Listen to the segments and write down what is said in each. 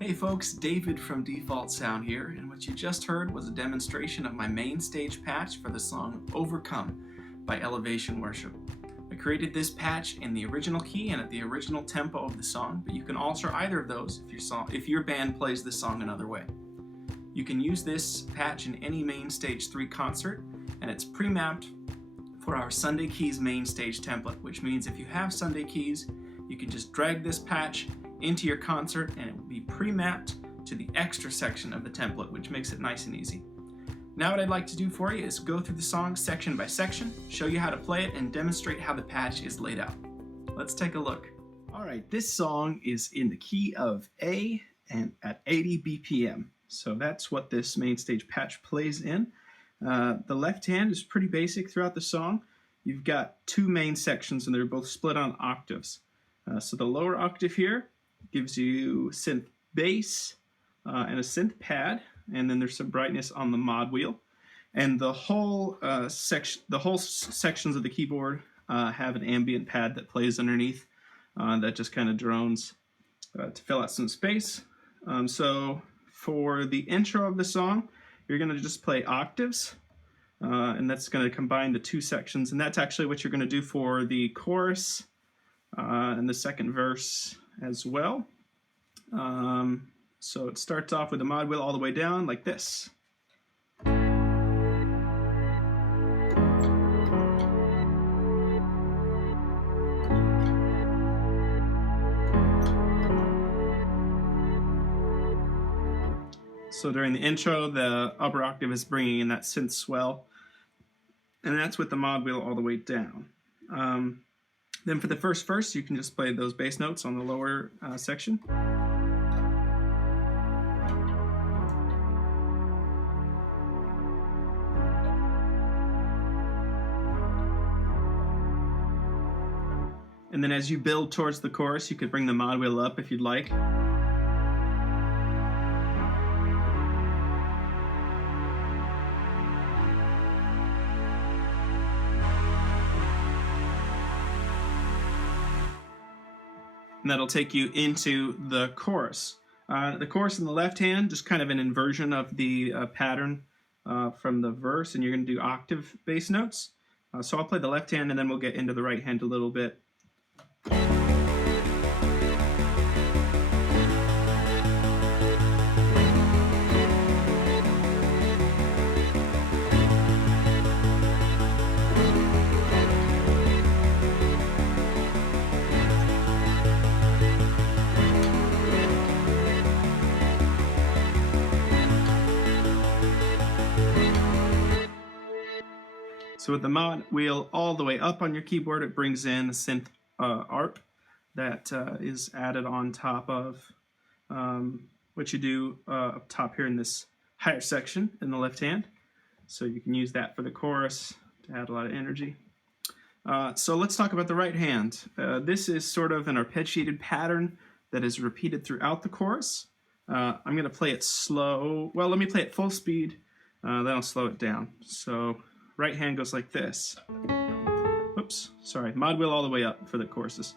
Hey folks, David from Default Sound here, and what you just heard was a demonstration of my main stage patch for the song Overcome by Elevation Worship. I created this patch in the original key and at the original tempo of the song, but you can alter either of those if your band plays this song another way. You can use this patch in any main stage 3 concert, and it's pre-mapped for our Sunday Keys main stage template, which means if you have Sunday Keys, you can just drag this patch into your concert and it will be pre-mapped to the extra section of the template, which makes it nice and easy. Now what I'd like to do for you is go through the song section by section, show you how to play it, and demonstrate how the patch is laid out. Let's take a look. Alright, this song is in the key of A and at 80 BPM. So that's what this main stage patch plays in. The left hand is pretty basic throughout the song. You've got two main sections and they're both split on octaves. So the lower octave here gives you synth bass and a synth pad, and then there's some brightness on the mod wheel. And the whole sections of the keyboard have an ambient pad that plays underneath that just kind of drones to fill out some space. So for the intro of the song, you're going to just play octaves, and that's going to combine the two sections, and that's actually what you're going to do for the chorus and the second verse as well. So it starts off with the mod wheel all the way down like this. So during the intro, the upper octave is bringing in that synth swell, and that's with the mod wheel all the way down. Then for the first verse, you can just play those bass notes on the lower section. And then as you build towards the chorus, you could bring the mod wheel up if you'd like. And that'll take you into the chorus. The chorus in the left hand, just kind of an inversion of the pattern from the verse, and you're going to do octave bass notes. So I'll play the left hand and then we'll get into the right hand a little bit. So with the mod wheel all the way up on your keyboard, it brings in a synth ARP that is added on top of what you do up top here in this higher section in the left hand. So you can use that for the chorus to add a lot of energy. So let's talk about the right hand. This is sort of an arpeggiated pattern that is repeated throughout the chorus. I'm going to play it slow. Well, let me play it full speed, then I'll slow it down. So right hand goes like this. Oops, sorry, mod wheel all the way up for the choruses.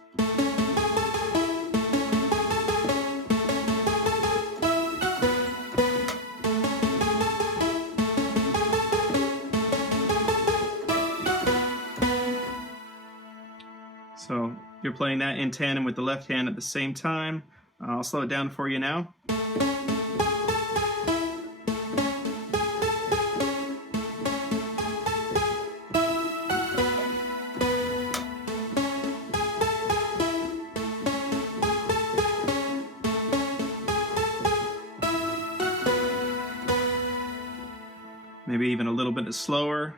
So you're playing that in tandem with the left hand at the same time. I'll slow it down for you now. Maybe even a little bit slower.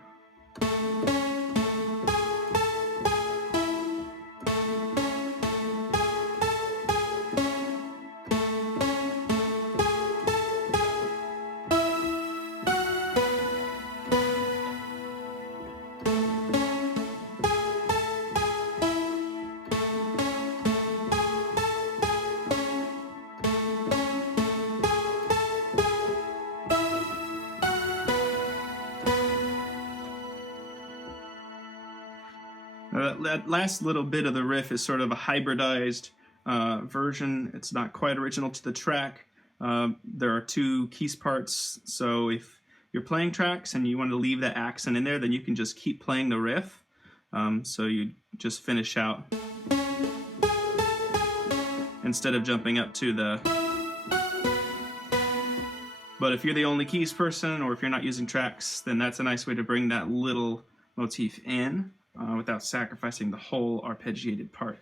That last little bit of the riff is sort of a hybridized version. It's not quite original to the track. There are two keys parts, so if you're playing tracks and you want to leave that accent in there, then you can just keep playing the riff. So you just finish out instead of jumping up to the... But if you're the only keys person, or if you're not using tracks, then that's a nice way to bring that little motif in without sacrificing the whole arpeggiated part.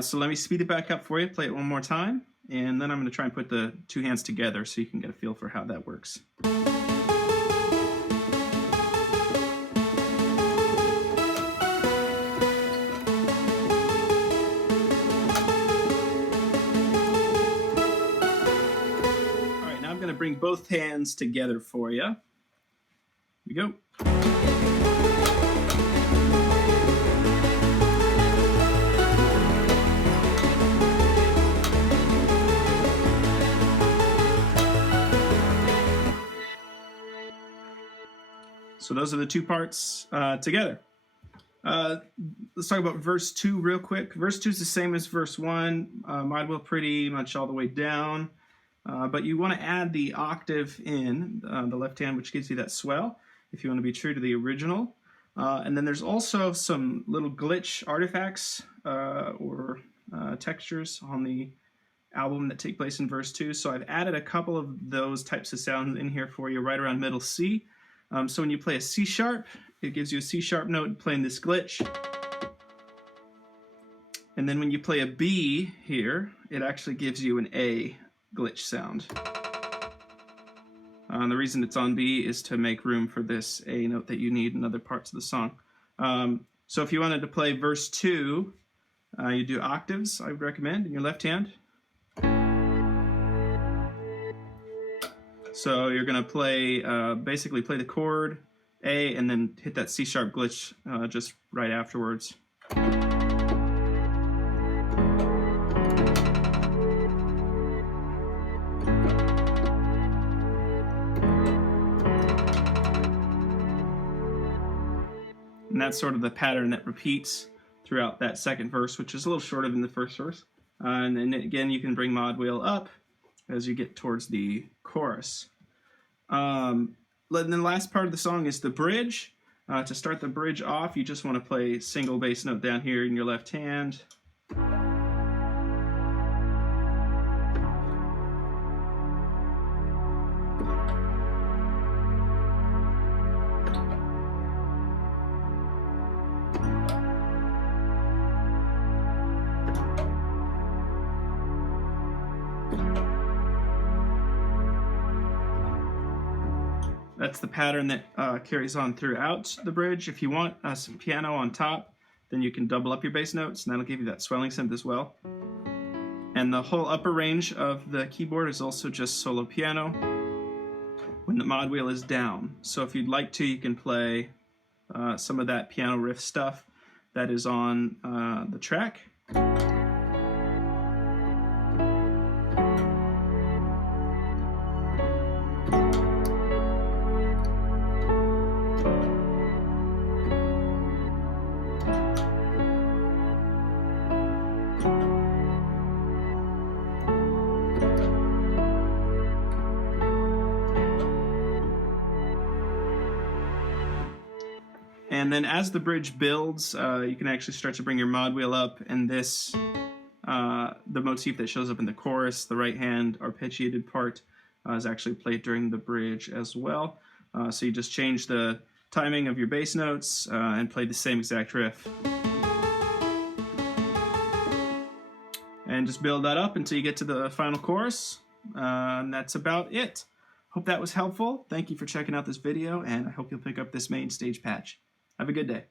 So let me speed it back up for you, play it one more time, and then I'm going to try and put the two hands together so you can get a feel for how that works. Alright, now I'm going to bring both hands together for you. Here we go. So those are the two parts together. Let's talk about verse 2 real quick. Verse 2 is the same as verse 1, mod wheel pretty much all the way down, but you want to add the octave in the left hand, which gives you that swell, if you want to be true to the original. And then there's also some little glitch artifacts or textures on the album that take place in verse 2. So I've added a couple of those types of sounds in here for you right around middle C. So when you play a C sharp, it gives you a C sharp note playing this glitch. And then when you play a B here, it actually gives you an A glitch sound. The reason it's on B is to make room for this A note that you need in other parts of the song. So if you wanted to play verse 2, you do octaves, I would recommend, in your left hand. So you're going to play, basically play the chord A and then hit that C sharp glitch just right afterwards. And that's sort of the pattern that repeats throughout that second verse, which is a little shorter than the first verse. And then again, you can bring mod wheel up as you get towards the chorus. Then the last part of the song is the bridge. To start the bridge off, you just want to play single bass note down here in your left hand. That's the pattern that carries on throughout the bridge. If you want some piano on top, then you can double up your bass notes, and that'll give you that swelling synth as well. And the whole upper range of the keyboard is also just solo piano when the mod wheel is down. So if you'd like to, you can play some of that piano riff stuff that is on the track. And then as the bridge builds, you can actually start to bring your mod wheel up, and this, the motif that shows up in the chorus, the right hand arpeggiated part, is actually played during the bridge as well. So you just change the timing of your bass notes and play the same exact riff. And just build that up until you get to the final chorus, and that's about it. Hope that was helpful. Thank you for checking out this video, and I hope you'll pick up this MainStage patch. Have a good day.